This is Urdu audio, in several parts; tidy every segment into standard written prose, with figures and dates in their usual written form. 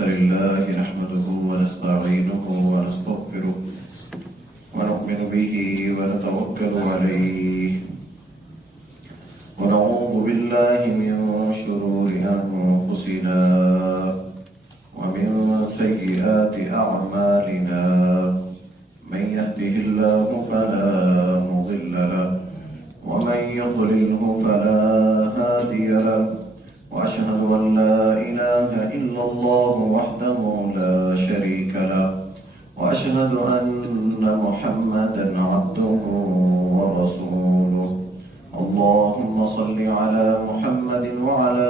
الحمد لله نحمده ونستعينه ونستغفره ونؤمن به ونتوكل عليه ونعوذ بالله من شرور أنفسنا ومن سيئات أعمالنا من يهده الله فلا مضل له ومن يضلله فلا هادي له وأشهد أن لا إله إلا الله وحده لا شريك له وأشهد أن محمدا عبده ورسوله اللهم صل على محمد وعلى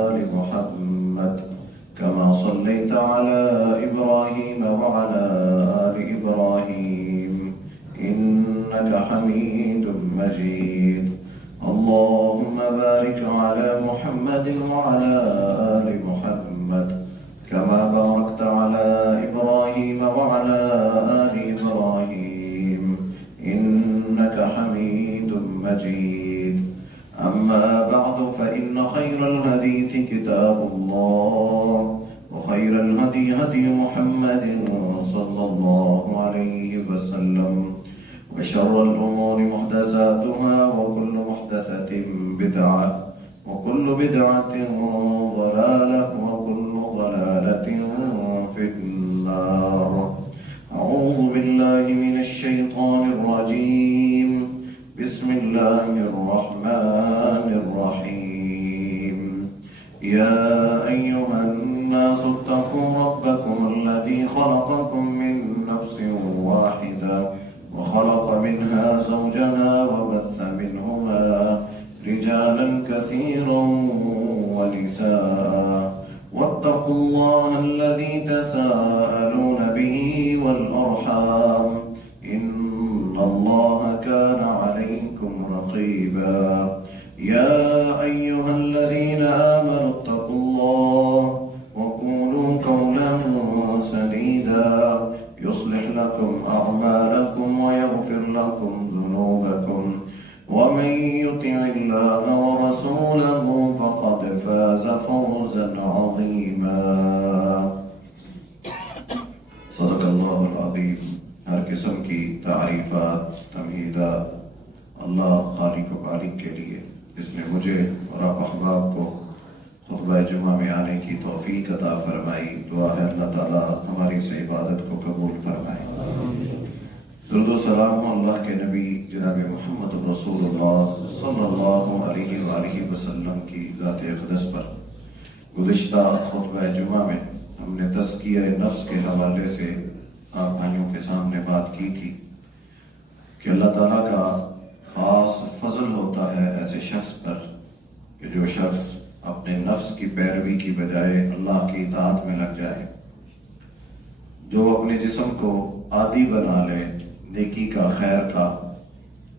آل محمد كما صليت على إبراهيم وعلى آل إبراهيم إنك حميد مجيد اللهم بارك على محمد وعلى آل محمد كما باركت على إبراهيم وعلى آل إبراهيم إنك حميد مجيد أما بعد فإن خير الحديث كتاب الله وخير الهدي هدي محمد صلى الله عليه وسلم وشر الأمور محدثاتها وكل محدثة بدعة وكل بدعة ضلالة وكل ضلالة في النار أعوذ بالله من الشيطان الرجيم بسم الله الرحمن الرحيم يا أيها الناس اتقوا ربكم الذي خلقكم من نفس واحدة وخلق منها زوجها وبث منهما رجالا كثيرا ونساء واتقوا الله الذي تساءلون به والأرحام إن الله كان عليكم رقيبا يا أيها الذين آمنوا اتقوا الله وقولوا قولا سديدا يصلح لكم أعمالكم ويغفر لكم ذنوبكم ومن يطع الله ورسوله فقد فاز فوزا عظيما صدق الله العظيم ہر قسم کی تعریفات تمہیدات اللہ خالق و بارک کے لیے جس نے مجھے اور آپ احباب کو خطبہ جمعہ میں آنے کی توفیق عطا فرمائی دعا ہے اللہ تعالیٰ ہماری اس عبادت کو قبول فرمائے درود و سلام اللہ کے نبی جناب محمد رسول اللہ صلی اللہ علیہ وآلہ وسلم کی ذات اقدس پر گزشتہ خطبہ جمعہ میں ہم نے تزکیہ نفس کے حوالے سے آپ بھائیوں کے سامنے بات کی تھی کہ اللہ تعالیٰ کا خاص فضل ہوتا ہے ایسے شخص پر کہ جو شخص اپنے نفس کی پیروی کی بجائے اللہ کی اطاعت میں لگ جائے جو اپنے جسم کو عادی بنا لے نیکی کا خیر کا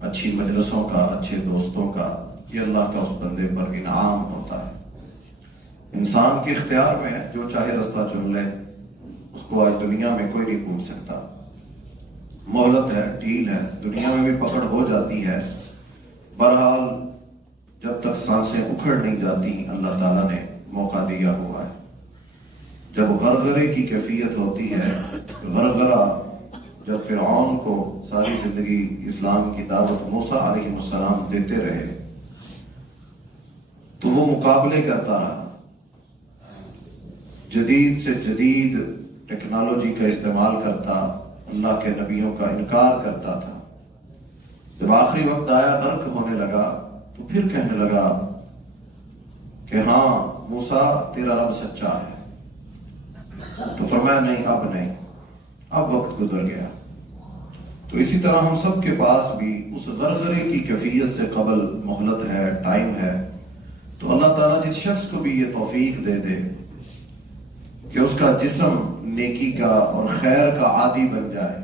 اچھی مجلسوں کا اچھے دوستوں کا یہ اللہ کا اس بندے پر انعام ہوتا ہے انسان کے اختیار میں ہے جو چاہے رستہ چن لے اس کو آج دنیا میں کوئی نہیں پوچھ سکتا مہلت ہے ڈھیل ہے دنیا میں بھی پکڑ ہو جاتی ہے بہرحال جب تک سانسیں اکھڑ نہیں جاتی اللہ تعالیٰ نے موقع دیا ہوا ہے جب غرغرے کی کیفیت ہوتی ہے غرغرہ جب فرعون کو ساری زندگی اسلام کی دعوت موسیٰ علیہ السلام دیتے رہے تو وہ مقابلے کرتا رہا جدید سے جدید ٹیکنالوجی کا استعمال کرتا اللہ کے نبیوں کا انکار کرتا تھا جب آخری وقت آیا غرق ہونے لگا تو پھر کہنے لگا کہ ہاں موسیٰ تیرا رب سچا ہے تو فرمایا نہیں اب وقت گزر گیا تو اسی طرح ہم سب کے پاس بھی اس غرغرے کی کیفیت سے قبل مہلت ہے ٹائم ہے تو اللہ تعالیٰ جس شخص کو بھی یہ توفیق دے دے کہ اس کا جسم نیکی کا اور خیر کا عادی بن جائے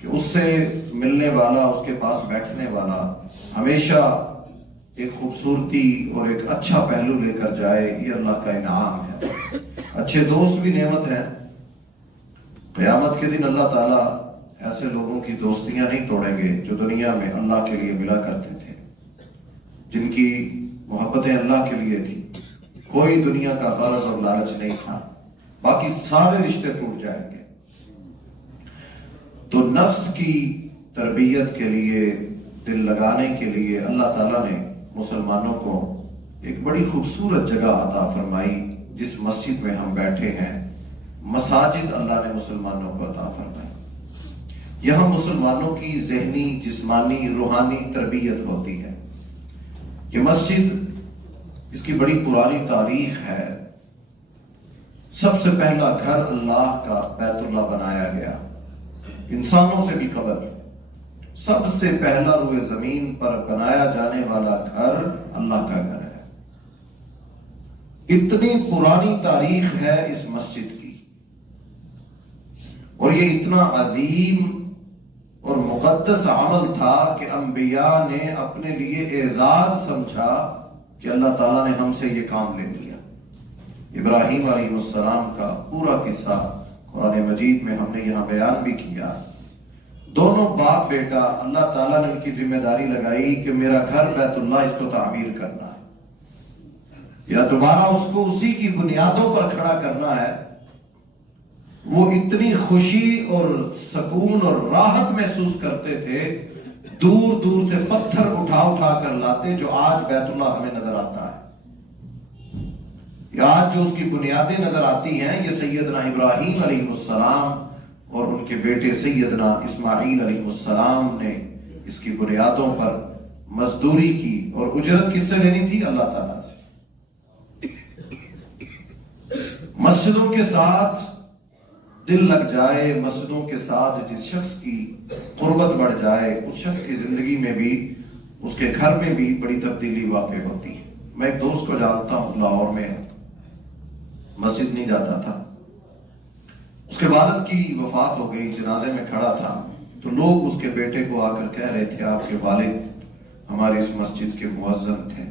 کہ اس سے ملنے والا اس کے پاس بیٹھنے والا ہمیشہ ایک خوبصورتی اور ایک اچھا پہلو لے کر جائے یہ اللہ کا انعام ہے اچھے دوست بھی نعمت ہیں قیامت کے دن اللہ تعالیٰ ایسے لوگوں کی دوستیاں نہیں توڑیں گے جو دنیا میں اللہ کے لیے ملا کرتے تھے جن کی محبتیں اللہ کے لیے تھی کوئی دنیا کا غرض اور لالچ نہیں تھا باقی سارے رشتے ٹوٹ جائیں گے۔ تو نفس کی تربیت کے لیے، دل لگانے کے لیے اللہ تعالیٰ نے مسلمانوں کو ایک بڑی خوبصورت جگہ عطا فرمائی، جس مسجد میں ہم بیٹھے ہیں۔ مساجد اللہ نے مسلمانوں کو عطا فرمائی، یہاں مسلمانوں کی ذہنی، جسمانی، روحانی تربیت ہوتی ہے۔ یہ مسجد، اس کی بڑی پرانی تاریخ ہے۔ سب سے پہلا گھر اللہ کا بیت اللہ بنایا گیا، انسانوں سے بھی قبل سب سے پہلا روئے زمین پر بنایا جانے والا گھر اللہ کا گھر ہے۔ اتنی پرانی تاریخ ہے اس مسجد کی، اور یہ اتنا عظیم اور مقدس عمل تھا کہ انبیاء نے اپنے لیے اعزاز سمجھا کہ اللہ تعالیٰ نے ہم سے یہ کام لے لیا۔ ابراہیم علیہ السلام کا پورا قصہ قرآن مجید میں ہم نے یہاں بیان بھی کیا۔ دونوں باپ بیٹا، اللہ تعالیٰ نے ان کی ذمہ داری لگائی کہ میرا گھر بیت اللہ، اس کو تعمیر کرنا ہے، یا دوبارہ اس کو اسی کی بنیادوں پر کھڑا کرنا ہے۔ وہ اتنی خوشی اور سکون اور راحت محسوس کرتے تھے، دور دور سے پتھر اٹھا اٹھا کر لاتے، جو آج بیت اللہ ہمیں نظر آتا ہے۔ آج جو اس کی بنیادیں نظر آتی ہیں، یہ سیدنا ابراہیم علیہ السلام اور ان کے بیٹے سیدنا اسماعیل علیہ السلام نے اس کی بنیادوں پر مزدوری کی، اور اجرت کس سے لینی تھی؟ اللہ تعالیٰ سے۔ مسجدوں کے ساتھ دل لگ جائے، مسجدوں کے ساتھ جس شخص کی قربت بڑھ جائے، اس شخص کی زندگی میں بھی، اس کے گھر میں بھی بڑی تبدیلی واقع ہوتی ہے۔ میں ایک دوست کو جانتا ہوں، لاہور میں مسجد نہیں جاتا تھا، اس کے والد کی وفات ہو گئی، جنازے میں کھڑا تھا، تو لوگ اس کے بیٹے کو آ کر کہہ رہے تھے آپ کے والد ہماری اس مسجد کے مؤذن تھے،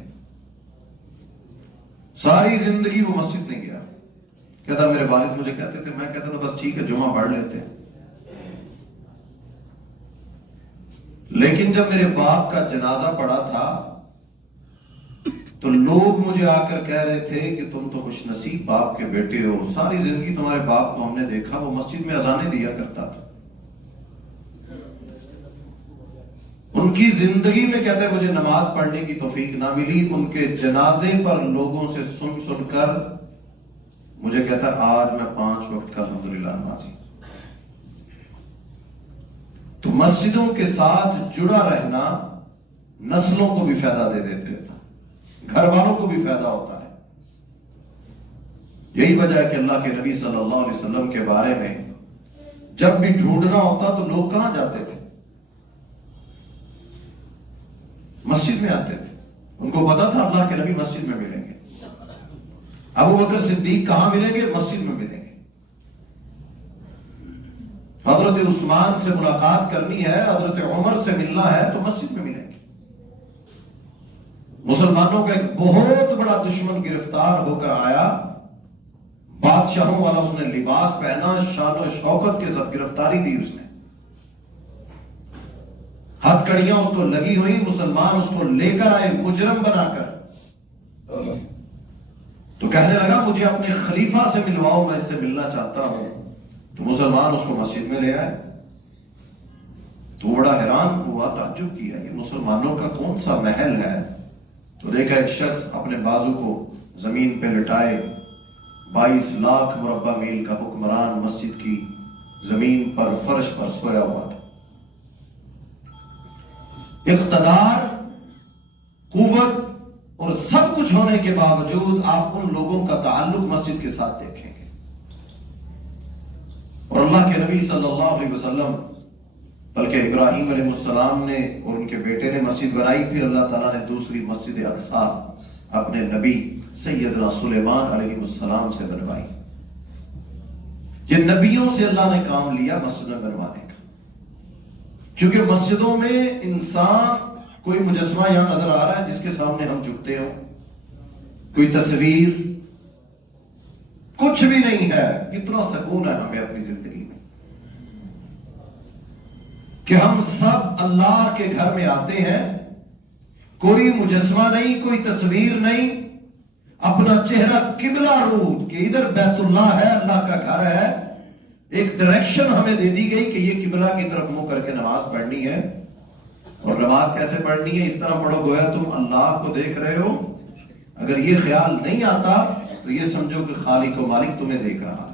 ساری زندگی وہ مسجد نہیں گیا۔ کہتا میرے والد مجھے کہتے تھے، میں کہتا تھا بس ٹھیک ہے جمعہ پڑھ لیتے ہیں۔ لیکن جب میرے باپ کا جنازہ پڑا تھا تو لوگ مجھے آ کر کہہ رہے تھے کہ تم تو خوش نصیب باپ کے بیٹے ہو، ساری زندگی تمہارے باپ کو ہم نے دیکھا وہ مسجد میں اذانیں دیا کرتا تھا۔ ان کی زندگی میں کہتے ہیں مجھے نماز پڑھنے کی توفیق نہ ملی، ان کے جنازے پر لوگوں سے سن سن کر مجھے کہتا آج میں 5 وقت کا الحمدللہ نمازی۔ تو مسجدوں کے ساتھ جڑا رہنا نسلوں کو بھی فائدہ دے دیتے تھا، گھر والوں کو بھی فائدہ ہوتا ہے۔ یہی وجہ ہے کہ اللہ کے نبی صلی اللہ علیہ وسلم کے بارے میں جب بھی ڈھونڈنا ہوتا تو لوگ کہاں جاتے تھے؟ مسجد میں آتے تھے، ان کو پتا تھا اللہ کے نبی مسجد میں ملیں گے۔ ابو بکر صدیق کہاں ملیں گے؟ مسجد میں ملیں گے۔ حضرت عثمان سے ملاقات کرنی ہے، حضرت عمر سے ملنا ہے تو مسجد میں ملیں گے۔ مسلمانوں کا ایک بہت بڑا دشمن گرفتار ہو کر آیا، بادشاہوں والا اس نے لباس پہنا، شان و شوکت کے ساتھ گرفتاری دی، اس نے ہتھ کڑیاں اس کو لگی ہوئی، مسلمان اس کو لے کر آئے مجرم بنا کر، تو کہنے لگا مجھے اپنے خلیفہ سے ملواؤ، میں اس سے ملنا چاہتا ہوں۔ تو مسلمان اس کو مسجد میں لے آئے، تو بڑا حیران ہوا، تعجب کیا کہ مسلمانوں کا کون سا محل ہے؟ تو دیکھا ایک شخص اپنے بازو کو زمین پہ لٹائے، 22 لاکھ مربع میل کا حکمران مسجد کی زمین پر فرش پر سویا ہوا تھا۔ اقتدار، قوت اور سب کچھ ہونے کے باوجود آپ ان لوگوں کا تعلق مسجد کے ساتھ دیکھیں گے۔ اور اللہ کے نبی صلی اللہ علیہ وسلم، بلکہ ابراہیم علیہ السلام نے اور ان کے بیٹے نے مسجد بنائی، پھر اللہ تعالیٰ نے دوسری مسجد اقصیٰ اپنے نبی سیدنا سلیمان علیہ السلام سے بنوائی۔ یہ نبیوں سے اللہ نے کام لیا مسجدیں بنوانے کا، کیونکہ مسجدوں میں انسان، کوئی مجسمہ یہاں نظر آ رہا ہے جس کے سامنے ہم جھکتے ہوں، کوئی تصویر، کچھ بھی نہیں ہے۔ کتنا سکون ہے ہمیں اپنی زندگی میں کہ ہم سب اللہ کے گھر میں آتے ہیں، کوئی مجسمہ نہیں، کوئی تصویر نہیں، اپنا چہرہ قبلہ رو کہ ادھر بیت اللہ ہے، اللہ کا گھر ہے، ایک ڈائریکشن ہمیں دے دی گئی کہ یہ قبلہ کی طرف منہ کر کے نماز پڑھنی ہے. اور نماز کیسے پڑھنی ہے؟ اس طرح پڑھو گویا تم اللہ کو دیکھ رہے ہو. اگر یہ خیال نہیں آتا تو یہ سمجھو کہ خالق و مالک تمہیں دیکھ رہا.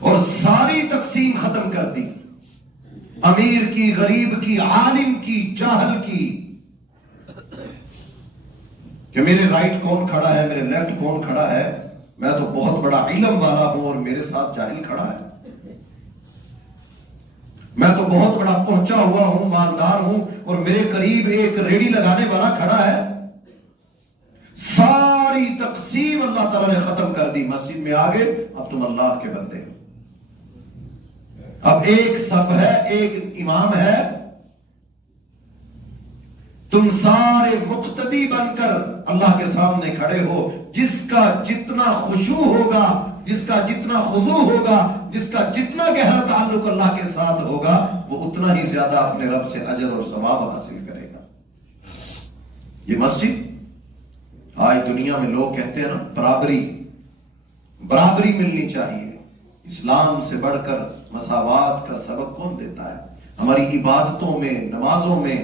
اور ساری تقسیم ختم کر دی، امیر کی، غریب کی، عالم کی، جاہل کی، کہ میرے رائٹ کون کھڑا ہے، میرے لیفٹ کون کھڑا ہے، میں تو بہت بڑا علم والا ہوں اور میرے ساتھ جاہل کھڑا ہے، میں تو بہت بڑا پہنچا ہوا ہوں، مالدار ہوں اور میرے قریب ایک ریڑھی لگانے والا کھڑا ہے. ساری تقسیم اللہ تعالیٰ نے ختم کر دی. مسجد میں آگے اب تم اللہ کے بندے ہو. اب ایک صف ہے، ایک امام ہے، تم سارے مقتدی بن کر اللہ کے سامنے کھڑے ہو. جس کا جتنا خشوع ہوگا، جس کا جتنا خضوع ہوگا، جس کا جتنا گہرا تعلق اللہ کے ساتھ ہوگا، وہ اتنا ہی زیادہ اپنے رب سے اجر اور ثواب حاصل کرے گا. یہ مسجد آج دنیا میں لوگ کہتے ہیں نا برابری ملنی چاہیے. اسلام سے بڑھ کر مساوات کا سبق کون دیتا ہے؟ ہماری عبادتوں میں، نمازوں میں،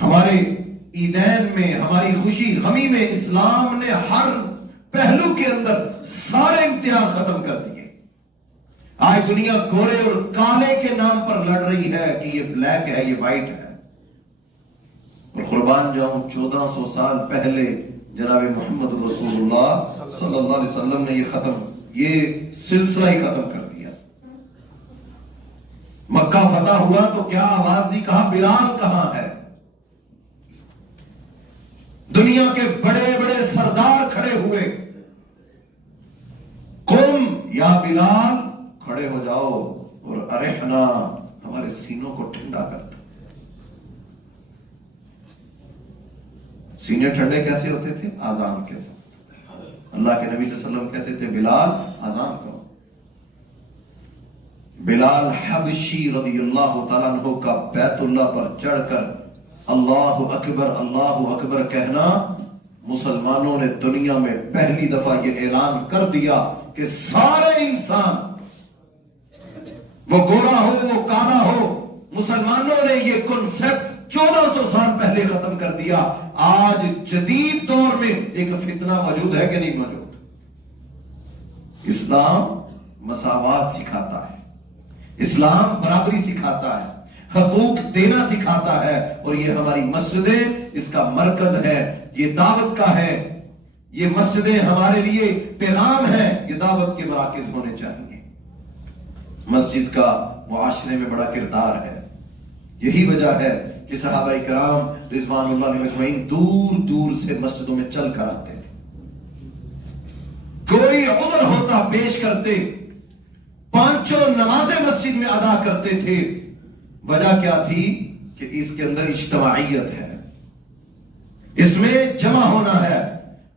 ہمارے عیدین میں، ہماری خوشی غمی میں اسلام نے ہر پہلو کے اندر سارے امتیاز ختم کر دیے. آج دنیا گورے اور کالے کے نام پر لڑ رہی ہے کہ یہ بلیک ہے، یہ وائٹ ہے. اور قربان جاؤں 1400 سال پہلے جناب محمد رسول اللہ صلی اللہ علیہ وسلم نے یہ سلسلہ ہی ختم کر دیا. مکہ فتح ہوا تو کیا آواز دی؟ کہا بلال کہاں ہے؟ دنیا کے بڑے بڑے سردار کھڑے ہوئے، قم یا بلال کھڑے ہو جاؤ اور ارحنا، ہمارے سینوں کو ٹھنڈا کر دو. سینے ٹھنڈے کیسے ہوتے تھے؟ آزان کے ساتھ. اللہ کے نبی صلی اللہ علیہ وسلم کہتے تھے بلال آزان کرو. بلال حبشی رضی اللہ تعالیٰ عنہ کا بیت اللہ پر چڑھ کر اللہ اکبر کہنا، مسلمانوں نے دنیا میں پہلی دفعہ یہ اعلان کر دیا کہ سارے انسان، وہ گورا ہو وہ کالا ہو، مسلمانوں نے یہ کنسپٹ 1400 سال پہلے ختم کر دیا. آج جدید دور میں ایک فتنہ موجود ہے کہ نہیں موجود؟ اسلام مساوات سکھاتا ہے، اسلام برابری سکھاتا ہے، حقوق دینا سکھاتا ہے. اور یہ ہماری مسجدیں اس کا مرکز ہے، یہ دعوت کا ہے. یہ مسجدیں ہمارے لیے پیغام ہے، یہ دعوت کے مراکز ہونے چاہیے. مسجد کا معاشرے میں بڑا کردار ہے. یہی وجہ ہے کہ صحابہ کرام رضوان اللہ علیہم اجمعین دور دور سے مسجدوں میں چل کر آتے تھے. کوئی عذر ہوتا پیش کرتے، پانچوں نمازیں مسجد میں ادا کرتے تھے. وجہ کیا تھی؟ کہ اس کے اندر اجتماعیت ہے، اس میں جمع ہونا ہے.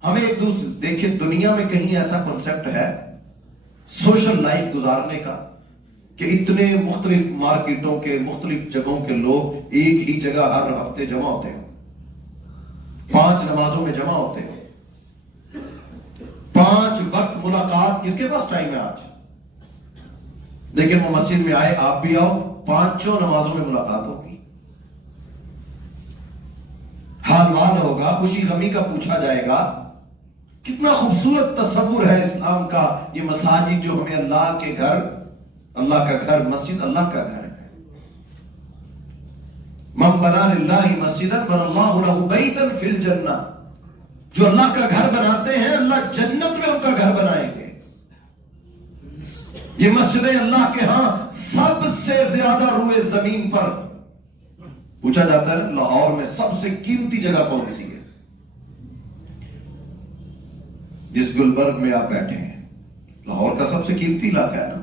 ہمیں ایک دوسرے، دیکھیں دنیا میں کہیں ایسا کنسپٹ ہے سوشل لائف گزارنے کا کہ اتنے مختلف مارکیٹوں کے، مختلف جگہوں کے لوگ ایک ہی جگہ ہر ہفتے جمع ہوتے ہیں، 5 نمازوں میں جمع ہوتے ہیں، 5 وقت ملاقات. کس کے پاس ٹائم ہے آج؟ لیکن وہ مسجد میں آئے، آپ بھی آؤ، 5 نمازوں میں ملاقات ہوگی، حال وال ہوگا، خوشی غمی کا پوچھا جائے گا. کتنا خوبصورت تصور ہے اسلام کا. یہ مساجد جو ہمیں اللہ کے گھر، اللہ کا گھر، مسجد اللہ کا گھر ہے. من بنا للہ مسجدا بنى اللہ لہ بیتا فی الجنہ. جو اللہ کا گھر بناتے ہیں اللہ جنت میں ان کا گھر بنائیں گے. یہ مسجدیں اللہ کے ہاں سب سے زیادہ روئے زمین پر پوچھا جاتا ہے لاہور میں سب سے قیمتی جگہ کون سی ہے؟ جس گلبرگ میں آپ بیٹھے ہیں، لاہور کا سب سے قیمتی علاقہ ہے نا.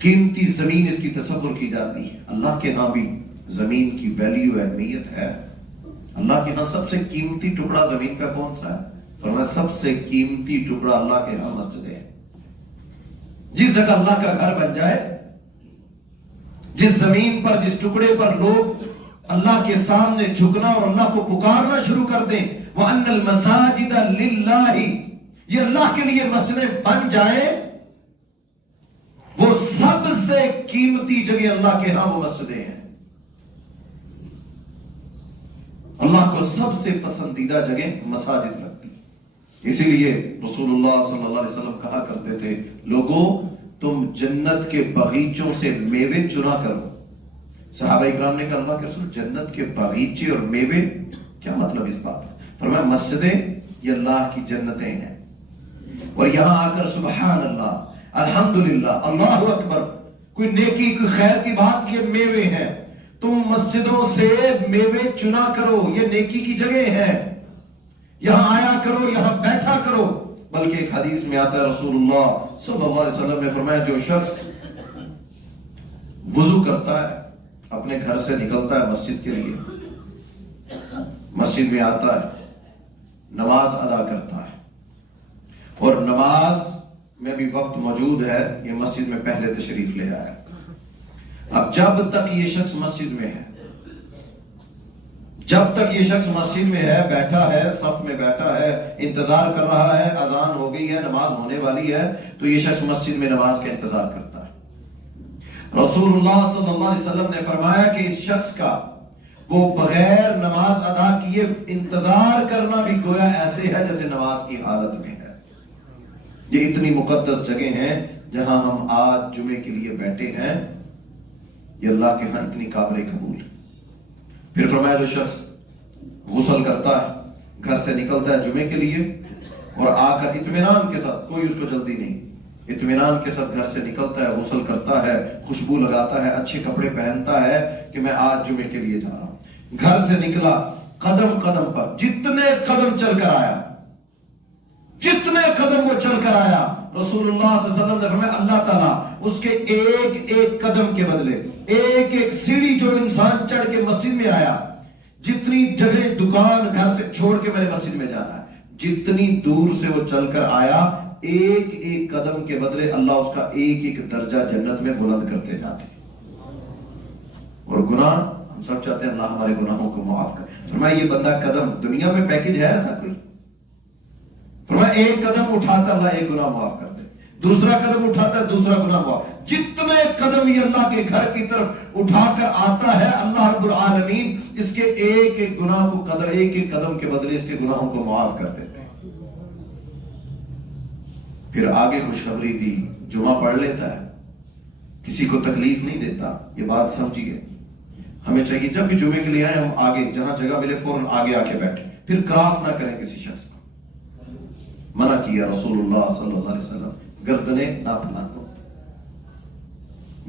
قیمتی زمین اس کی تصور کی جاتی ہے. اللہ کے ہاں بھی زمین کی ویلیو اہمیت ہے. اللہ کے ہاں سب سے قیمتی ٹکڑا زمین کا کون سا ہے؟ فرمایا سب سے قیمتی ٹکڑا اللہ کے ہاں مسجد ہے. جس جگہ اللہ کا گھر بن جائے، جس زمین پر، جس ٹکڑے پر لوگ اللہ کے سامنے جھکنا اور اللہ کو پکارنا شروع کر دیں. وَأَنَّ الْمَسَاجِدَ لِلَّهِ، یہ اللہ کے لیے مسجدیں بن جائیں. وہ سب سے قیمتی جگہ اللہ کے ہاں وہ مسجدیں ہیں. اللہ کو سب سے پسندیدہ جگہ مساجد لگتی. اسی لیے رسول اللہ صلی اللہ علیہ وسلم کہا کرتے تھے، لوگوں تم جنت کے باغیچوں سے میوے چنا کرو. صحابہ اکرام نے کہا اللہ کے رسول جنت کے باغیچے اور میوے، کیا مطلب اس بات؟ فرمایا مسجدیں یہ اللہ کی جنتیں ہیں. اور یہاں آ کر سبحان اللہ، الحمدللہ، اللہ اکبر، کوئی نیکی کوئی خیر کی بات، یہ میوے ہیں. تم مسجدوں سے میوے چنا کرو، یہ نیکی کی جگہ ہے. یہاں آیا کرو، یہاں بیٹھا کرو. بلکہ ایک حدیث میں آتا ہے رسول اللہ صلی اللہ علیہ وسلم نے فرمایا جو شخص وضو کرتا ہے، اپنے گھر سے نکلتا ہے مسجد کے لیے، مسجد میں آتا ہے، نماز ادا کرتا ہے، اور نماز میں بھی وقت موجود ہے، یہ مسجد میں پہلے تشریف لے آیا. اب جب تک یہ شخص مسجد میں ہے، جب تک یہ شخص مسجد میں ہے، بیٹھا ہے، صف میں بیٹھا ہے، انتظار کر رہا ہے، اذان ہو گئی ہے، نماز ہونے والی ہے، تو یہ شخص مسجد میں نماز کا انتظار کرتا ہے. رسول اللہ صلی اللہ علیہ وسلم نے فرمایا کہ اس شخص کا وہ بغیر نماز ادا کیے انتظار کرنا بھی گویا ایسے ہے جیسے نماز کی حالت میں ہے. یہ اتنی مقدس جگہ ہیں جہاں ہم آج جمعے کے لیے بیٹھے ہیں، یہ اللہ کے ہاں اتنی قابل قبول. پھر فرمایا جو شخص غسل کرتا ہے، گھر سے نکلتا ہے جمعے کے لیے، اور آ کر اطمینان کے ساتھ، کوئی اس کو جلدی نہیں، اطمینان کے ساتھ گھر سے نکلتا ہے، غسل کرتا ہے، خوشبو لگاتا ہے، اچھے کپڑے پہنتا ہے کہ میں آج جمعے کے لیے جا رہا ہوں. گھر سے نکلا، قدم قدم پر جتنے قدم چل کر آیا، جتنے قدم وہ چل کر آیا، رسول اللہ صلی اللہ علیہ وسلم نے فرمایا اللہ تعالیٰ اس کے ایک ایک قدم کے بدلے، ایک ایک سیڑھی جو انسان چڑھ کے مسجد میں آیا، جتنی جگہ دکان گھر سے چھوڑ کے میں نے مسجد میں جانا ہے، جتنی دور سے وہ چل کر آیا، ایک ایک قدم کے بدلے اللہ اس کا ایک ایک درجہ جنت میں بلند کرتے جاتے ہیں. اور گناہ ہم سب چاہتے ہیں اللہ ہمارے گناہوں کو معاف کرے. فرمایا یہ بندہ قدم، دنیا میں پیکج ہے ایسا کوئی؟ فرمایا ایک قدم اٹھاتا اللہ ایک گناہ معاف کر دے، دوسرا قدم اٹھاتا ہے دوسرا گناہ معاف. جتنے قدم یہ اللہ کے گھر کی طرف اٹھا کر آتا ہے، اللہ رب العالمین اس کے ایک ایک گناہ کو قدر، ایک ایک قدم کے بدلے اس کے گناہوں کو معاف کر دیتے ہیں. پھر آگے خوشخبری دی، جمعہ پڑھ لیتا ہے، کسی کو تکلیف نہیں دیتا. یہ بات سمجھیے، ہمیں چاہیے جب بھی جمعے کے لیے آئے ہم آگے جہاں جگہ ملے فوراً آگے آ کے بیٹھیں، پھر کراس نہ کریں کسی شخص کو. منع کیا رسول اللہ صلی اللہ علیہ وسلم، گردنیں نہ پھیلاؤ،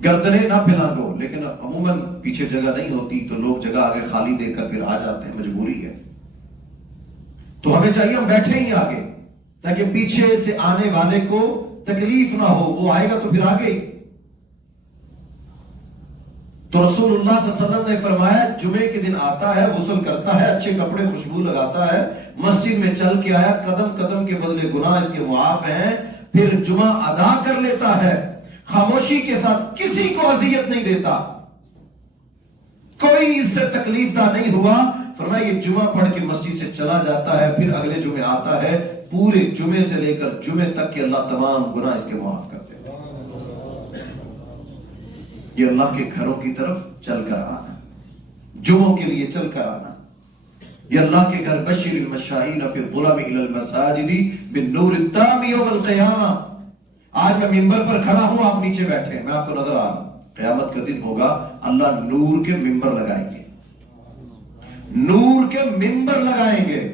گردنیں نہ پھیلاؤ. لیکن عموماً پیچھے جگہ نہیں ہوتی تو لوگ جگہ آگے خالی دے کر پھر آ جاتے ہیں، مجبوری ہے. تو ہمیں چاہیے ہم بیٹھیں ہی آگے تاکہ پیچھے سے آنے والے کو تکلیف نہ ہو، وہ آئے گا تو پھر آگے. تو رسول اللہ صلی اللہ علیہ وسلم نے فرمایا جمعے کے دن آتا ہے، غسل کرتا ہے، اچھے کپڑے خوشبو لگاتا ہے، مسجد میں چل کے آیا، قدم قدم کے بدلے گناہ اس کے معاف ہیں، پھر جمعہ ادا کر لیتا ہے، خاموشی کے ساتھ کسی کو اذیت نہیں دیتا، کوئی اس سے تکلیف دہ نہیں ہوا. فرمایا یہ جمعہ پڑھ کے مسجد سے چلا جاتا ہے، پھر اگلے جمعے آتا ہے، پورے جمعے سے لے کر جمعے تک کے اللہ تمام گناہ اس کے معاف کر دیتے ہیں. یہ اللہ کے گھروں کی طرف چل کر آنا، جمعوں کے لیے چل کر آنا. یہ اللہ کے گھر بشر المشائین فی الظلم الی المساجد بالنور التام یوم القیامہ. آج میں ممبر پر کھڑا ہوں، آپ نیچے بیٹھے ہیں، میں آپ کو نظر آ رہا ہوں. قیامت کا دن ہوگا، اللہ نور کے ممبر لگائیں گے، نور کے ممبر لگائیں گے.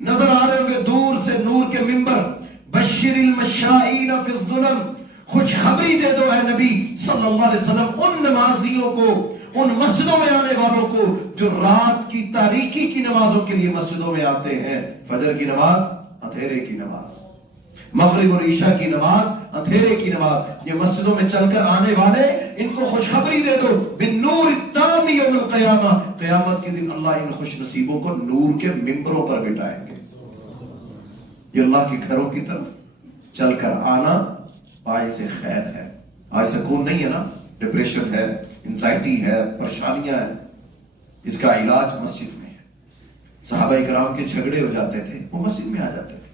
نظر آ رہے ہوں گے دور سے نور کے ممبر. بشر المشائین فی الظلم، خوشخبری دے دو اے نبی صلی اللہ علیہ وسلم ان نمازیوں کو، ان مسجدوں میں آنے والوں کو جو رات کی تاریکی کی نمازوں کے لیے مسجدوں میں آتے ہیں. فجر کی نماز، اندھیرے کی نماز، مغرب اور عشاء کی نماز، اندھیرے کی نماز. یہ مسجدوں میں چل کر آنے والے، ان کو خوشخبری دے دو بالنور التام یوم القیامہ، قیامت کے دن اللہ ان خوش نصیبوں کو نور کے ممبروں پر بٹھائیں گے. یہ اللہ کے گھروں کی طرف چل کر آنا باعث خیر ہے. آج سکون نہیں ہے نا، ڈپریشن ہے، انزائٹی ہے، پریشانیاں ہیں. اس کا علاج مسجد میں ہے۔ صحابہ کرام کے جھگڑے ہو جاتے تھے، وہ مسجد میں آ جاتے تھے،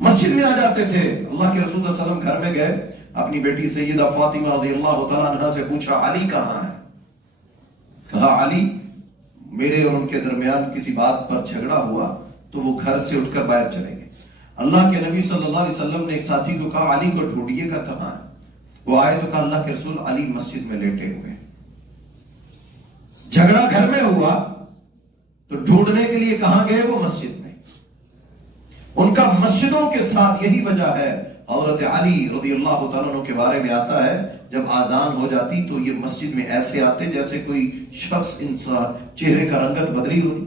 مسجد میں آ جاتے تھے۔ اللہ کے رسول صلی اللہ علیہ وسلم گھر میں گئے، اپنی بیٹی سیدہ فاطمہ رضی اللہ تعالیٰ عنہ سے پوچھا علی کہاں ہے؟ کہا علی، میرے اور ان کے درمیان کسی بات پر جھگڑا ہوا تو وہ گھر سے اٹھ کر باہر چلے گئے۔ اللہ کے نبی صلی اللہ علیہ وسلم نے ایک ساتھی کو کہا علی کو ڈھونڈیے گا کہاں ہے؟ وہ آئے تو کہا اللہ کے رسول علی مسجد میں لیٹے ہوئے۔ جھگڑا گھر میں ہوا تو ڈھونڈنے کے لیے کہاں گئے؟ وہ مسجد میں۔ ان کا مسجدوں کے ساتھ یہی وجہ ہے۔ حضرت علی رضی اللہ تعالیٰ عنہ کے بارے میں آتا ہے جب آذان ہو جاتی تو یہ مسجد میں ایسے آتے جیسے کوئی شخص انسان چہرے کا رنگت بدلی ہو۔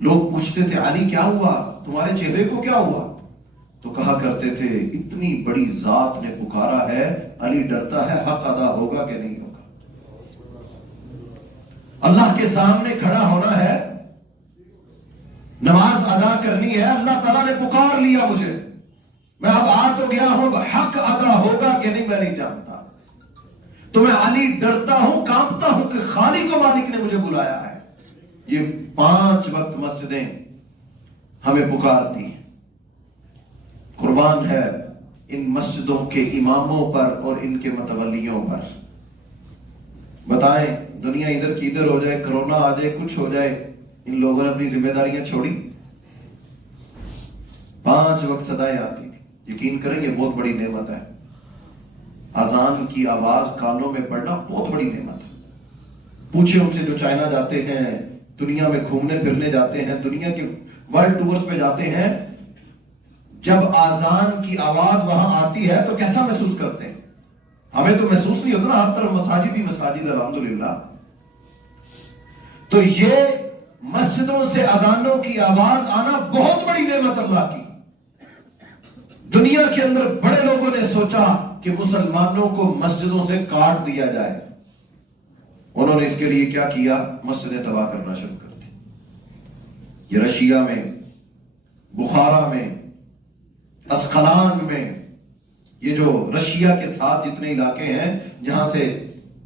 لوگ پوچھتے تھے علی کیا ہوا، تمہارے چہرے کو کیا ہوا؟ تو کہا کرتے تھے اتنی بڑی ذات نے پکارا ہے، علی ڈرتا ہے حق ادا ہوگا کہ نہیں ہوگا۔ اللہ کے سامنے کھڑا ہونا ہے، نماز ادا کرنی ہے، اللہ تعالیٰ نے پکار لیا مجھے، میں اب آ تو گیا ہوں، حق ادا ہوگا کہ نہیں میں نہیں جانتا، تو میں علی ڈرتا ہوں، کانپتا ہوں کہ خالق و مالک نے مجھے بلایا ہے۔ یہ 5 وقت مسجدیں ہمیں پکارتی ہیں۔ قربان ہے ان مسجدوں کے اماموں پر اور ان کے متولیوں پر۔ بتائیں دنیا ادھر کی ادھر ہو جائے، کرونا آ جائے، کچھ ہو جائے، ان لوگوں نے اپنی ذمہ داریاں چھوڑی؟ 5 وقت صدائیں آتی تھی۔ یقین کریں یہ بہت بڑی نعمت ہے، اذان کی آواز کانوں میں پڑنا بہت بڑی نعمت ہے۔ پوچھے ان سے جو چائنا جاتے ہیں، دنیا میں گھومنے پھرنے جاتے ہیں، دنیا کے ورلڈ ٹورز پہ جاتے ہیں، جب آذان کی آواز وہاں آتی ہے تو کیسا محسوس کرتے ہیں؟ ہمیں تو محسوس نہیں ہوتا نا، ہر طرف مساجد ہی مساجد الحمدللہ۔ تو یہ مسجدوں سے اذانوں کی آواز آنا بہت بڑی نعمت اللہ کی۔ دنیا کے اندر بڑے لوگوں نے سوچا کہ مسلمانوں کو مسجدوں سے کاٹ دیا جائے، انہوں نے اس کے لیے کیا کیا؟ مسجدیں تباہ کرنا شروع کر دی۔ یہ رشیا میں، بخارا میں، اسقلان میں، یہ جو رشیا کے ساتھ جتنے علاقے ہیں جہاں سے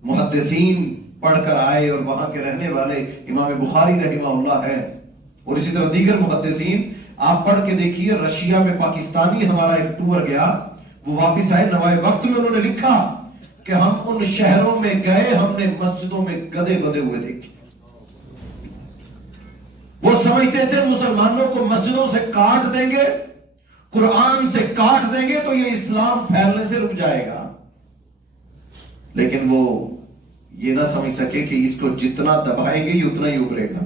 محدثین پڑھ کر آئے اور وہاں کے رہنے والے امام بخاری رحمہ اللہ ہے، اور اسی طرح دیگر محدثین، آپ پڑھ کے دیکھیے۔ رشیا میں پاکستانی ہمارا ایک ٹور گیا، وہ واپس آئے، نوائے وقت میں انہوں نے لکھا کہ ہم ان شہروں میں گئے، ہم نے مسجدوں میں گدے بدے ہوئے دیکھے۔ وہ سمجھتے تھے مسلمانوں کو مسجدوں سے کاٹ دیں گے، قرآن سے کاٹ دیں گے تو یہ اسلام پھیلنے سے رک جائے گا، لیکن وہ یہ نہ سمجھ سکے کہ اس کو جتنا دبائیں گے یہ اتنا ہی ابھرے گا۔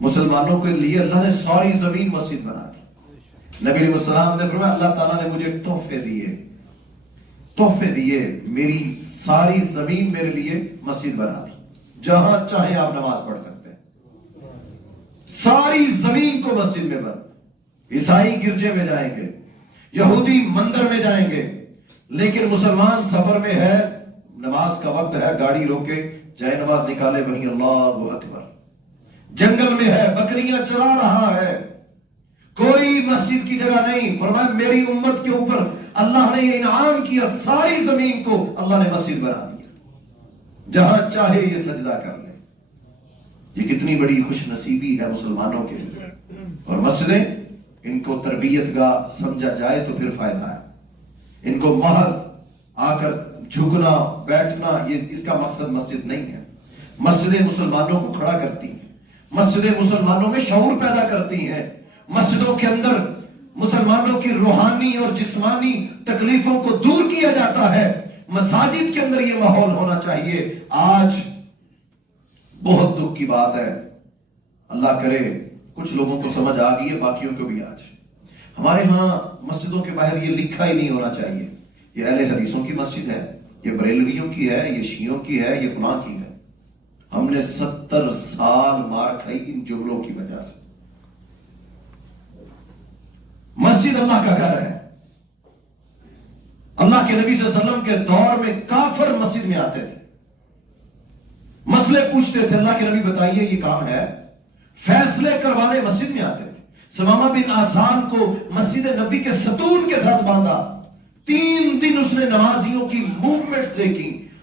مسلمانوں کے لیے اللہ نے ساری زمین مسجد بنا دی۔ نبی علیہ السلام نے فرمایا اللہ تعالیٰ نے مجھے تحفے دیے، میری ساری زمین میرے لیے مسجد بنا دی، جہاں چاہیں آپ نماز پڑھ سکتے ہیں، ساری زمین کو مسجد میں بند۔ عیسائی گرجے میں جائیں گے، یہودی مندر میں جائیں گے، لیکن مسلمان سفر میں ہے، نماز کا وقت ہے، گاڑی روکے جائے نماز نکالے، وہیں اللہ اکبر۔ جنگل میں ہے، بکریاں چرا رہا ہے، کوئی مسجد کی جگہ نہیں۔ فرمایا میری امت کے اوپر اللہ نے یہ انعام کیا، ساری زمین کو اللہ نے مسجد بنا دیا، جہاں چاہے یہ سجدہ کر لے۔ یہ کتنی بڑی خوش نصیبی ہے مسلمانوں کے لیے۔ اور مسجدیں، ان کو تربیت گاہ سمجھا جائے تو پھر فائدہ ہے۔ ان کو محض آ کر جھکنا بیٹھنا یہ اس کا مقصد مسجد نہیں ہے۔ مسجدیں مسلمانوں کو کھڑا کرتی ہیں، مسجدیں مسلمانوں میں شعور پیدا کرتی ہیں، مسجدوں کے اندر مسلمانوں کی روحانی اور جسمانی تکلیفوں کو دور کیا جاتا ہے۔ مساجد کے اندر یہ ماحول ہونا چاہیے۔ آج بہت دکھ کی بات ہے، اللہ کرے کچھ لوگوں کو سمجھ آ گئی ہے، باقیوں کو بھی آج ہمارے ہاں مسجدوں کے باہر یہ لکھا ہی نہیں ہونا چاہیے یہ اہل حدیثوں کی مسجد ہے، یہ بریلویوں کی ہے، یہ شیعوں کی ہے، یہ فلاں کی ہے۔ ہم نے 70 سال مار کھائی ان جملوں کی وجہ سے۔ مسجد اللہ کا گھر ہے۔ اللہ کے نبی صلی اللہ علیہ وسلم کے دور میں کافر مسجد میں آتے تھے، مسئلے پوچھتے تھے، اللہ کے نبی بتائیے یہ کام ہے، فیصلے کروانے مسجد میں آتے تھے۔ سمامہ بن آسان کو مسجد نبی کے ستون کے ساتھ باندھا، 3 دن اس نے نمازیوں کی موومنٹس دیکھی،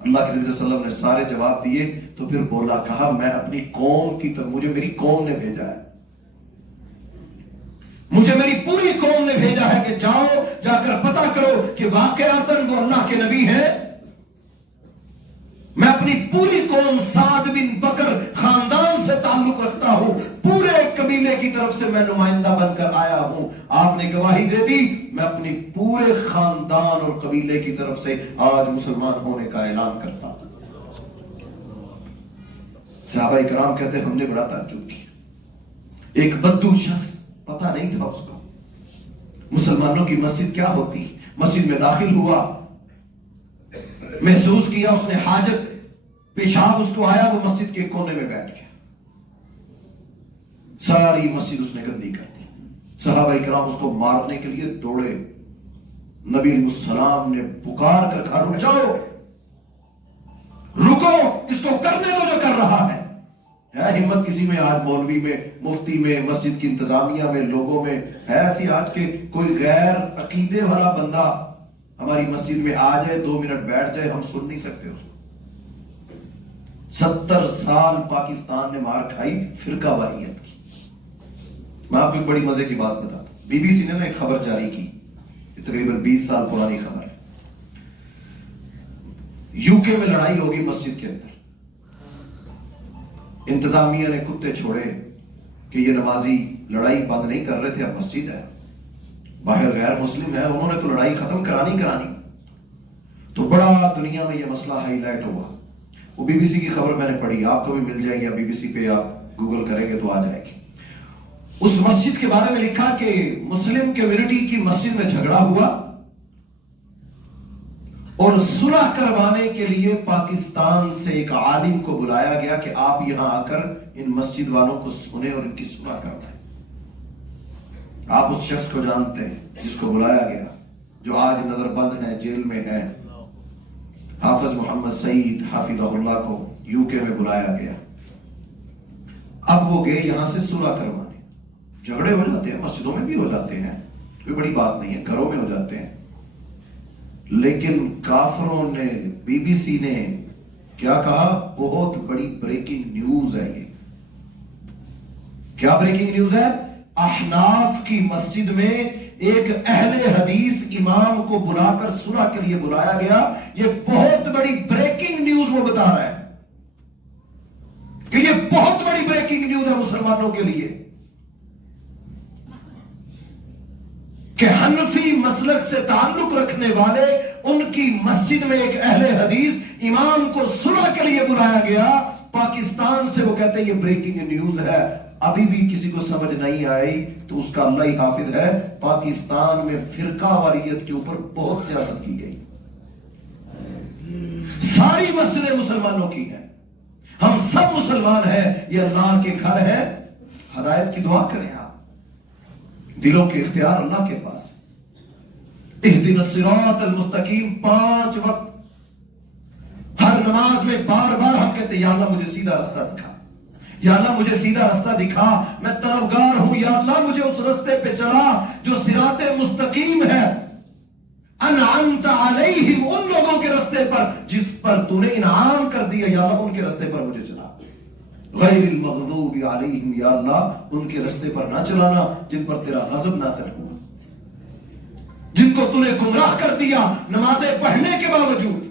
اللہ کے نبی صلی اللہ علیہ وسلم نے سارے جواب دیے تو پھر بولا، کہا میں اپنی قوم کی طرف، مجھے میری قوم نے بھیجا ہے، مجھے میری پوری قوم نے بھیجا ہے کہ جاؤ، جا کر پتہ کرو کہ واقعاتاً وہ اللہ کے نبی ہیں۔ میں اپنی پوری قوم سعد بن بکر خاندان سے تعلق رکھتا ہوں، پورے قبیلے کی طرف سے میں نمائندہ بن کر آیا ہوں، آپ نے گواہی دے دی، میں اپنی پورے خاندان اور قبیلے کی طرف سے آج مسلمان ہونے کا اعلان کرتا ہوں۔ صحابہ اکرام کہتے ہیں ہم نے بڑا تعجب کیا، ایک بدو شخص، پتہ نہیں تھا اس کو مسلمانوں کی مسجد کیا ہوتی، مسجد میں داخل ہوا، محسوس کیا اس نے حاجت، پیشاب اس کو آیا، وہ مسجد کے کونے میں بیٹھ گیا، ساری مسجد اس نے گندی کر دی، صحابہ اکرام اس کو مارنے کے لیے دوڑے، نبی علیہ السلام نے پکار کر کہا رک جاؤ، رکو، اس کو کرنے دو جو کر رہا ہے۔ ہے ہمت کسی میں آج مولوی میں، مفتی میں، مسجد کی انتظامیہ میں، لوگوں میں ہے ایسی آج کے کوئی غیر عقیدے والا بندہ ہماری مسجد میں آ جائے، 2 منٹ بیٹھ جائے، ہم سن نہیں سکتے اس کو۔ 70 سال پاکستان نے مار کھائی فرقہ واریت کی۔ میں آپ کو ایک بڑی مزے کی بات بتاتا ہوں، بی بی سی نے ایک خبر جاری کی، تقریباً 20 سال پرانی خبر ہے، یو کے میں لڑائی ہوگی مسجد کے اندر، انتظامیہ نے کتے چھوڑے کہ یہ نمازی لڑائی بند نہیں کر رہے تھے، اب مسجد ہے، باہر غیر مسلم ہے، انہوں نے تو لڑائی ختم کرانی تو بڑا دنیا میں یہ مسئلہ ہائی لائٹ ہوا۔ وہ بی بی سی کی خبر میں نے پڑھی، آپ کو بھی مل جائے گی، بی بی سی پہ آپ گوگل کریں گے تو آ جائے گی۔ اس مسجد کے بارے میں لکھا کہ مسلم کمیونٹی کی مسجد میں جھگڑا ہوا اور صلح کروانے کے لیے پاکستان سے ایک عالم کو بلایا گیا کہ آپ یہاں آ کر ان مسجد والوں کو سنیں اور ان کی صلح کروائیں۔ آپ اس شخص کو جانتے ہیں جس کو بلایا گیا، جو آج نظر بند ہے، جیل میں ہے، حافظ محمد سعید حافظہ اللہ کو یو کے میں بلایا گیا۔ اب وہ گئے یہاں سے صلح کروانے، جھگڑے ہو جاتے ہیں، مسجدوں میں بھی ہو جاتے ہیں، کوئی بڑی بات نہیں ہے، گھروں میں ہو جاتے ہیں، لیکن کافروں نے، بی بی سی نے کیا کہا، بہت بڑی بریکنگ نیوز ہے یہ۔ کیا بریکنگ نیوز ہے؟ احناف کی مسجد میں ایک اہل حدیث امام کو بلا کر صلح کے لیے بلایا گیا۔ یہ بہت بڑی بریکنگ نیوز وہ بتا رہا ہے کہ یہ بہت بڑی بریکنگ نیوز ہے مسلمانوں کے لیے کہ حنفی مسلک سے تعلق رکھنے والے، ان کی مسجد میں ایک اہل حدیث امام کو صلح کے لیے بلایا گیا۔ پاکستان سے وہ کہتے ہیں یہ بریکنگ نیوز ہے، ابھی بھی کسی کو سمجھ نہیں آئی تو اس کا اللہ ہی حافظ ہے۔ پاکستان میں فرقہ واریت کے اوپر بہت سیاست کی گئی، ساری مسجدیں مسلمانوں کی ہیں، ہم سب مسلمان ہیں، یہ اللہ کے گھر ہے۔ ہدایت کی دعا کریں آپ، دلوں کے اختیار اللہ کے پاس ہے۔ اہدنا الصراط المستقیم 5 وقت ہر نماز میں بار بار ہم کہتے ہیں یا اللہ مجھے سیدھا رستہ دکھا، یا اللہ مجھے سیدھا رستہ دکھا، میں طلبگار ہوں، یا اللہ مجھے اس رستے پہ چلا جو صراط مستقیم ہے، انعمت علیہم، ان لوگوں کے رستے پر جس پر تو نے انعام کر دیا، یا اللہ ان کے رستے پر مجھے چلا، غیر المغضوب علیہم، یا اللہ ان کے رستے پر نہ چلانا جن پر تیرا غضب نازل ہوا، جن کو تو نے گمراہ کر دیا نمازیں پڑھنے کے باوجود۔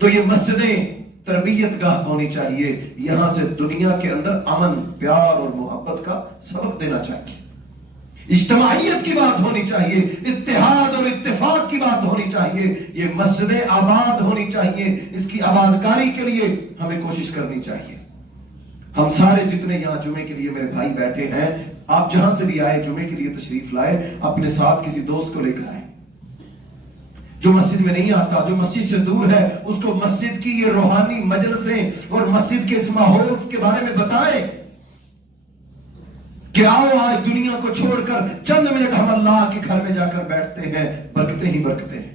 تو یہ مسجدیں تربیت گاہ ہونی چاہیے، یہاں سے دنیا کے اندر امن، پیار اور محبت کا سبق دینا چاہیے، اجتماعیت کی بات ہونی چاہیے، اتحاد اور اتفاق کی بات ہونی چاہیے، یہ مسجدیں آباد ہونی چاہیے، اس کی آباد کاری کے لیے ہمیں کوشش کرنی چاہیے۔ ہم سارے جتنے یہاں جمعے کے لیے میرے بھائی بیٹھے ہیں، آپ جہاں سے بھی آئے جمعے کے لیے تشریف لائے، اپنے ساتھ کسی دوست کو لے کر آئے، جو مسجد میں نہیں آتا، جو مسجد سے دور ہے، اس کو مسجد کی یہ روحانی مجلسیں اور مسجد کے اس ماحول کے بارے میں بتائیں کہ آؤ آج دنیا کو چھوڑ کر چند منٹ ہم اللہ کے گھر میں جا کر بیٹھتے ہیں، برکتیں ہی برکتیں ہیں۔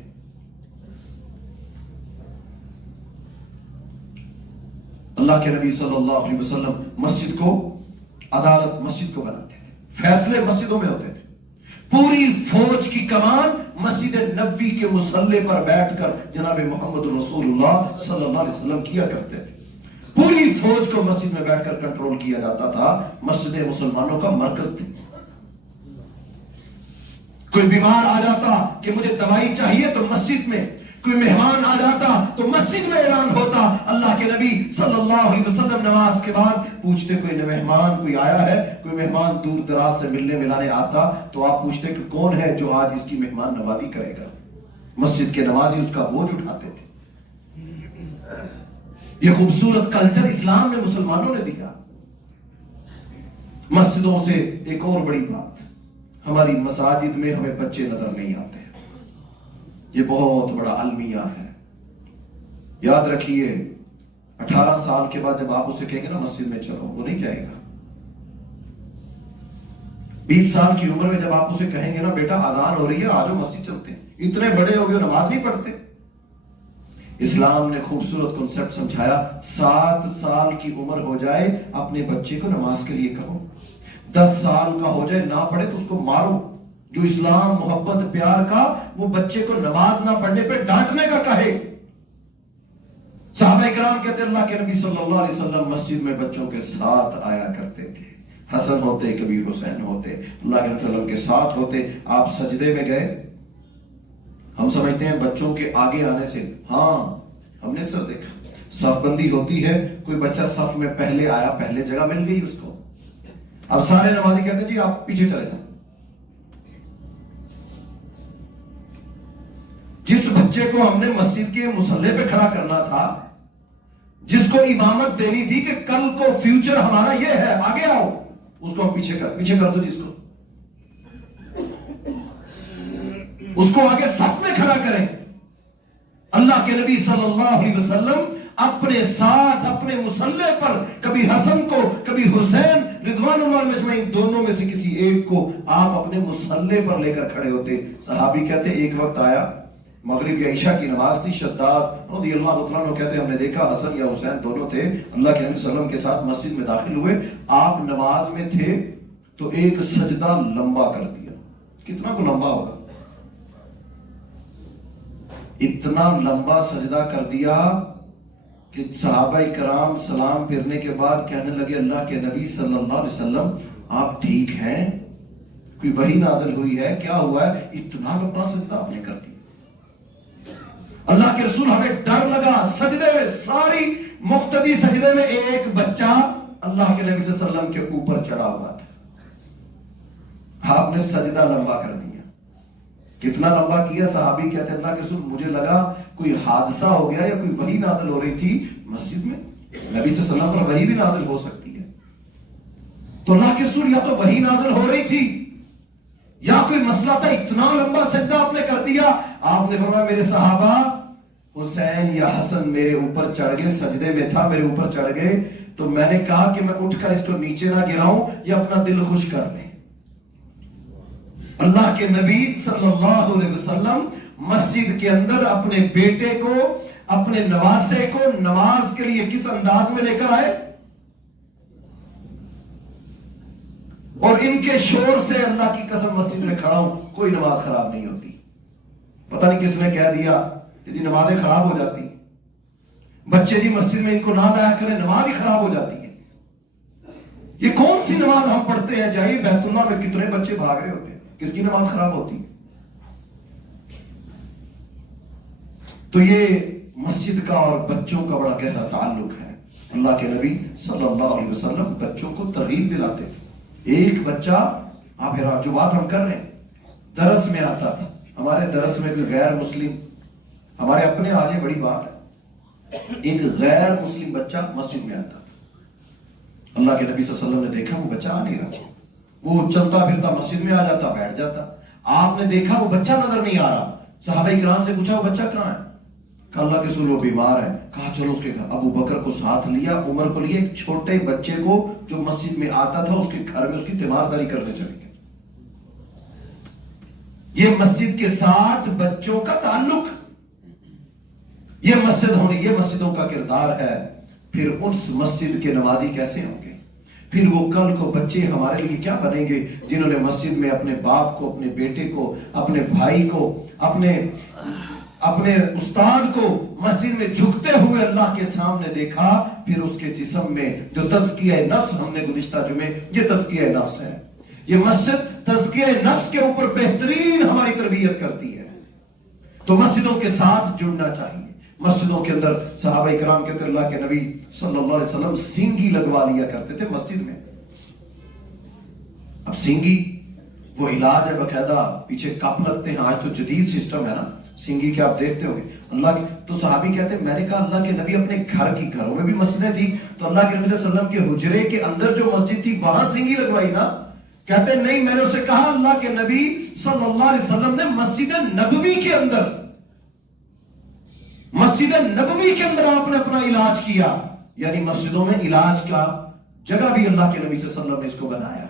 اللہ کے نبی صلی اللہ علیہ وسلم مسجد کو عدالت مسجد کو بناتے تھے، فیصلے مسجدوں میں ہوتے تھے، پوری فوج کی کمان مسجد نبوی کے مصلی پر بیٹھ کر جناب محمد رسول اللہ صلی اللہ علیہ وسلم کیا کرتے تھے. پوری فوج کو مسجد میں بیٹھ کر کنٹرول کیا جاتا تھا. مسجد مسلمانوں کا مرکز تھی. کوئی بیمار آ جاتا کہ مجھے دوائی چاہیے تو مسجد میں، کوئی مہمان آ جاتا تو مسجد میں اعلان ہوتا. اللہ کے نبی صلی اللہ علیہ وسلم نماز کے بعد پوچھتے کوئی مہمان کوئی آیا ہے، کوئی مہمان دور دراز سے ملنے ملانے آتا تو آپ پوچھتے کہ کون ہے جو آج اس کی مہمان نوازی کرے گا. مسجد کے نمازی اس کا بوجھ اٹھاتے تھے. یہ خوبصورت کلچر اسلام میں مسلمانوں نے دیا. مسجدوں سے ایک اور بڑی بات، ہماری مساجد میں ہمیں بچے نظر نہیں آتے. یہ بہت بڑا المیہ ہے. یاد رکھیے 18 سال کے بعد جب آپ اسے کہیں گے نا مسجد میں چلو، وہ نہیں جائے گا. 20 سال کی عمر میں جب آپ اسے کہیں گے نا بیٹا اذان ہو رہی ہے آجو مسجد چلتے ہیں، اتنے بڑے ہو گئے نماز نہیں پڑھتے. اسلام نے خوبصورت کنسپٹ سمجھایا. 7 سال کی عمر ہو جائے اپنے بچے کو نماز کے لیے کہو. 10 سال کا ہو جائے نہ پڑھے تو اس کو مارو. جو اسلام محبت پیار کا، وہ بچے کو نماز نہ پڑھنے پہ ڈانٹنے کا کہے. صحابہ کرام کہتے اللہ کے نبی صلی اللہ علیہ وسلم مسجد میں بچوں کے ساتھ آیا کرتے تھے. حسن ہوتے کبھی حسین ہوتے، اللہ کے نبی صلی اللہ علیہ وسلم کے ساتھ ہوتے. آپ سجدے میں گئے، ہم سمجھتے ہیں بچوں کے آگے آنے سے، ہاں ہم نے اکثر دیکھا صف بندی ہوتی ہے، کوئی بچہ صف میں پہلے آیا، پہلے جگہ مل گئی اس کو. اب سارے نمازی کہتے ہیں جی آپ پیچھے چلے جائیں. جس بچے کو ہم نے مسجد کے مصلی پہ کھڑا کرنا تھا، جس کو امامت دینی تھی کہ کل کو فیوچر ہمارا یہ ہے آگے آؤ، اس کو ہم پیچھے کر دو. جس کو اس کو آگے صف میں کھڑا کریں. اللہ کے نبی صلی اللہ علیہ وسلم اپنے ساتھ اپنے مصلی پر کبھی حسن کو کبھی حسین رضوان اللہ علیہ مجمعین دونوں میں سے کسی ایک کو آپ اپنے مصلی پر لے کر کھڑے ہوتے. صحابی کہتے ایک وقت آیا، مغرب یا عشاء کی نماز تھی، شداد رضی اللہ عنہ کہتے ہم نے دیکھا حسن یا حسین دونوں تھے، اللہ کے نبی صلی اللہ علیہ وسلم کے ساتھ مسجد میں داخل ہوئے. آپ نماز میں تھے تو ایک سجدہ لمبا کر دیا. کتنا کو لمبا ہوگا؟ اتنا لمبا سجدہ کر دیا کہ صحابہ کرام سلام پھرنے کے بعد کہنے لگے اللہ کے نبی صلی اللہ علیہ وسلم آپ ٹھیک ہیں؟ کوئی وحی نازل ہوئی ہے؟ کیا ہوا ہے؟ اتنا لمبا سجدہ آپ نے کر دیا. اللہ کے رسول ہمیں ڈر لگا. سجدے میں ساری مقتدی سجدے میں ایک بچہ اللہ کے نبی صلی اللہ علیہ وسلم کے اوپر چڑھا ہوا تھا. آپ نے سجدہ لمبا کر دیا. کتنا لمبا کیا؟ صحابی کہتے ہیں اللہ کے رسول مجھے لگا کوئی حادثہ ہو گیا یا کوئی وحی نازل ہو رہی تھی مسجد میں. نبی صلی اللہ علیہ وسلم پر وحی بھی نازل ہو سکتی ہے. تو اللہ کے رسول یا تو وحی نازل ہو رہی تھی یا کوئی مسئلہ تھا. اتنا لمبا سجدہ آپ نے کر دیا. آپ نے فرمایا میرے صحابہ حسین یا حسن میرے اوپر چڑھ گئے، سجدے میں تھا میرے اوپر چڑھ گئے، تو میں نے کہا کہ میں اٹھ کر اس کو نیچے نہ گراؤں یا اپنا دل خوش کر لیں. اللہ کے نبی صلی اللہ علیہ وسلم مسجد کے اندر اپنے بیٹے کو اپنے نواسے کو نماز کے لیے کس انداز میں لے کر آئے، اور ان کے شور سے اللہ کی قسم مسجد میں کھڑا ہوں کوئی نماز خراب نہیں ہوتی. پتہ نہیں کس نے کہہ دیا کہ جی نمازیں خراب ہو جاتی، بچے جی مسجد میں ان کو نہ لایا کریں نماز ہی خراب ہو جاتی ہے. یہ کون سی نماز ہم پڑھتے ہیں؟ جائیے بیت اللہ میں کتنے بچے بھاگ رہے ہوتے ہیں، کس کی نماز خراب ہوتی ہے؟ تو یہ مسجد کا اور بچوں کا بڑا گہرا تعلق ہے. اللہ کے نبی صلی اللہ علیہ وسلم بچوں کو ترغیب دلاتے تھے. ایک بچہ آپ جو بات ہم کر رہے ہیں درس میں آتا تھا، ہمارے درس میں کوئی غیر مسلم، ہمارے اپنے آج بڑی بات ہے، ایک غیر مسلم بچہ مسجد میں آتا تھا. اللہ کے نبی صلی اللہ علیہ وسلم نے دیکھا وہ بچہ آ نہیں رہا، وہ چلتا پھرتا مسجد میں آ جاتا بیٹھ جاتا. آپ نے دیکھا وہ بچہ نظر نہیں آ رہا. صحابہ کرام سے پوچھا وہ بچہ کہاں ہے؟ کہا اللہ کے رسول وہ بیمار ہے. کہا چلو اس کے گھر. ابو بکر کو ساتھ لیا، عمر کو لیا، ایک چھوٹے بچے کو جو مسجد میں آتا تھا اس کے گھر میں اس کی تیمارداری کرنے چلے گئے. یہ مسجد کے ساتھ بچوں کا تعلق، یہ مسجد ہونی، یہ مسجدوں کا کردار ہے. پھر اس مسجد کے نمازی کیسے ہوں گے؟ پھر وہ کل کو بچے ہمارے لیے کیا بنیں گے جنہوں نے مسجد میں اپنے باپ کو، اپنے بیٹے کو، اپنے بھائی کو، اپنے استاد کو مسجد میں جھکتے ہوئے اللہ کے سامنے دیکھا، پھر اس کے جسم میں جو تزکیہ نفس ہم نے گزشتہ جمعے، یہ تزکیہ نفس ہے. یہ مسجد تزکیہ نفس کے اوپر بہترین ہماری تربیت کرتی ہے. تو مسجدوں کے ساتھ جڑنا چاہیے. مسجدوں کے اندر صحابہ کرام کہتے ہیں اللہ کے نبی صلی اللہ علیہ وسلم سینگی لگوا لیا کرتے تھے مسجد میں. اب سینگی وہ علاج ہے، باقاعدہ پیچھے کپ لگتے ہیں. آج تو جدید سسٹم ہے نا سینگی کے، آپ دیکھتے ہوگے. اللہ کی تو صحابی کہتے ہیں میں نے کہا اللہ کے نبی اپنے گھروں میں بھی مسجدیں تھی، تو اللہ کے نبی صلی اللہ علیہ وسلم کے حجرے کے اندر جو مسجد تھی وہاں سینگی لگوائی نا؟ کہتے ہیں نہیں، میں نے اسے کہا اللہ کے نبی صلی اللہ علیہ وسلم نے مسجد نبوی کے اندر آپ نے اپنا علاج کیا. یعنی مسجدوں میں علاج کا جگہ بھی اللہ کے نبی صلی اللہ علیہ وسلم نے اس کو بنایا.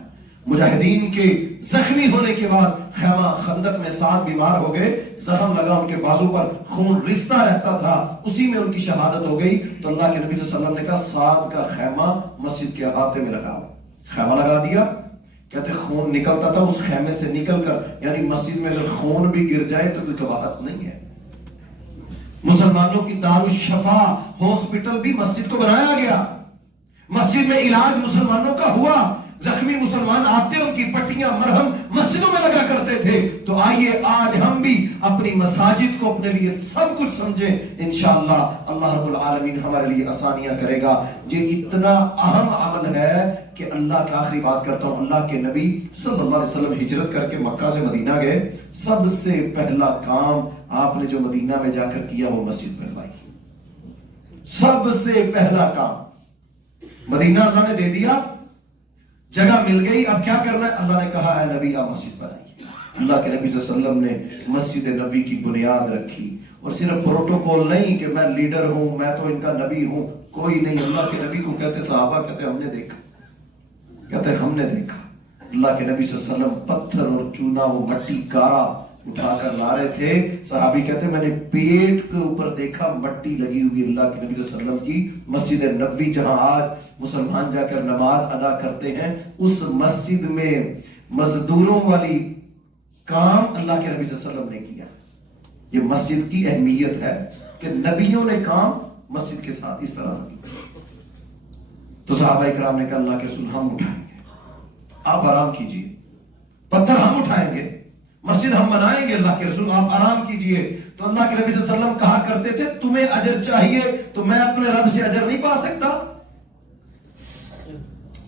مجاہدین کے زخمی ہونے کے بعد خیمہ خندق میں 7 بیمار ہو گئے، زخم لگا ان کے بازو پر، خون رستا رہتا تھا، اسی میں ان کی شہادت ہو گئی. تو اللہ کے نبی صلی اللہ علیہ وسلم نے کہا 7 کا خیمہ مسجد کے احاطے میں لگاؤ. خیمہ لگا دیا. کہتے خون نکلتا تھا اس خیمے سے نکل کر، یعنی مسجد میں اگر خون بھی گر جائے تو کوئی قباحت نہیں ہے. مسلمانوں کی دارالشفا ہاسپٹل بھی مسجد کو بنایا گیا. مسجد میں علاج مسلمانوں کا ہوا. زخمی مسلمان آتے ان کی پٹیاں مرہم مسجدوں میں لگا کرتے تھے. تو آئیے آج ہم بھی اپنی مساجد کو اپنے لیے سب کچھ سمجھیں. انشاءاللہ اللہ رب العالمین ہمارے لیے آسانیاں کرے گا. یہ اتنا اہم عمل ہے کہ اللہ کی آخری بات کرتا ہوں، اللہ کے نبی صلی اللہ علیہ وسلم ہجرت کر کے مکہ سے مدینہ گئے. سب سے پہلا کام آپ نے جو مدینہ میں جا کر کیا وہ مسجد بنوائی. سب سے پہلا کام مدینہ اللہ نے دے دیا، جگہ مل گئی. اب کیا کرنا ہے؟ اللہ نے کہا ہے نبی آپ مسجد بنائیے. اللہ کے نبی صلی اللہ علیہ وسلم نے مسجد نبی کی بنیاد رکھی. اور صرف پروٹوکول نہیں کہ میں لیڈر ہوں، میں تو ان کا نبی ہوں، کوئی نہیں. اللہ کے نبی کو کہتے صحابہ کہتے ہم نے دیکھا، کہتے ہم نے دیکھا. اللہ کے نبی صلی اللہ علیہ وسلم پتھر اور چونا، وہ مٹی گارا اٹھا کر لا رہے تھے. صحابی کہتے میں نے پیٹ کے اوپر دیکھا مٹی لگی ہوئی اللہ کے نبی صلی اللہ علیہ وسلم کی مسجد نبوی، جہاں آج مسلمان جا کر نماز ادا کرتے ہیں. اس مسجد میں مزدوروں والی کام اللہ کے نبی صلی اللہ علیہ وسلم نے کیا. یہ مسجد کی اہمیت ہے کہ نبیوں نے کام مسجد کے ساتھ اس طرح کی. تو صحابہ کرام نے کہا اللہ کے رسول ہم اٹھائیں گے، آپ آرام کیجئے. پتھر ہم اٹھائیں گے، مسجد ہم بنائیں گے، اللہ کے رسول آپ آرام کیجئے. تو اللہ کے نبی صلی اللہ علیہ وسلم کہا کرتے تھے تمہیں اجر چاہیے تو میں اپنے رب سے اجر نہیں پا سکتا.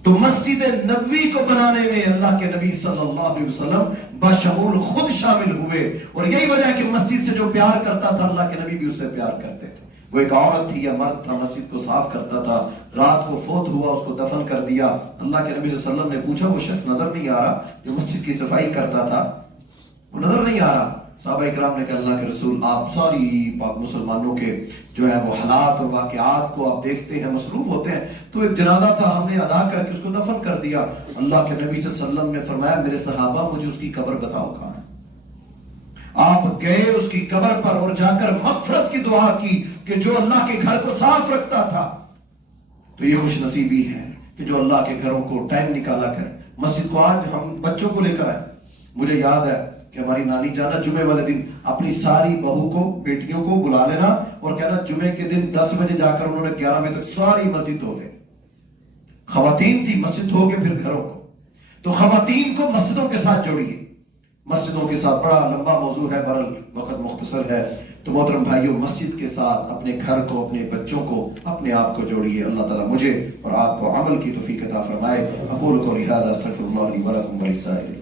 تو مسجد نبوی کو بنانے میں اللہ کے نبی صلی اللہ علیہ وسلم بشمول خود شامل ہوئے. اور یہی وجہ ہے کہ مسجد سے جو پیار کرتا تھا اللہ کے نبی بھی اس سے پیار کرتے تھے. وہ ایک عورت تھی یا مرد تھا، مسجد کو صاف کرتا تھا. رات کو فوت ہوا، اس کو دفن کر دیا. اللہ کے نبی صلی اللہ علیہ وسلم نے پوچھا وہ شخص نظر نہیں آ رہا جو مسجد کی صفائی کرتا تھا، وہ نظر نہیں آ رہا. صحابہ کرام نے کہا اللہ کے رسول آپ ساری مسلمانوں کے جو ہے وہ حالات اور واقعات کو آپ دیکھتے ہیں، مصروف ہوتے ہیں. تو ایک جنازہ تھا، ہم نے ادا کر کے اس کو دفن کر دیا. اللہ کے نبی صلی اللہ علیہ وسلم نے فرمایا میرے صحابہ مجھے اس کی قبر بتاؤ کہاں ہے. آپ گئے اس کی قبر پر اور جا کر مغفرت کی دعا کی کہ جو اللہ کے گھر کو صاف رکھتا تھا. تو یہ خوش نصیبی ہے کہ جو اللہ کے گھروں کو ٹائم نکالا کرے. مسجد کو آج ہم بچوں کو لے کر آئے. مجھے یاد ہے کہ ہماری نانی جانا جمعے والے دن اپنی ساری بہو کو، بیٹیوں کو بلا لینا اور کہنا جمعے کے دن 10 بجے جا کر انہوں نے 11 بجے تک ساری مسجد دھو لے. خواتین تھی، مسجد دھو کے پھر گھروں کو. تو خواتین کو مسجدوں کے ساتھ جوڑیے. مسجدوں کے ساتھ بڑا لمبا موضوع ہے، برل وقت مختصر ہے. تو محترم بھائیوں مسجد کے ساتھ اپنے گھر کو، اپنے بچوں کو، اپنے آپ کو جوڑیے. اللہ تعالیٰ مجھے اور آپ کو عمل کی توفیق عطا فرمائے. اقول قولی ھذا استغفر اللہ لی ولکم ولسائر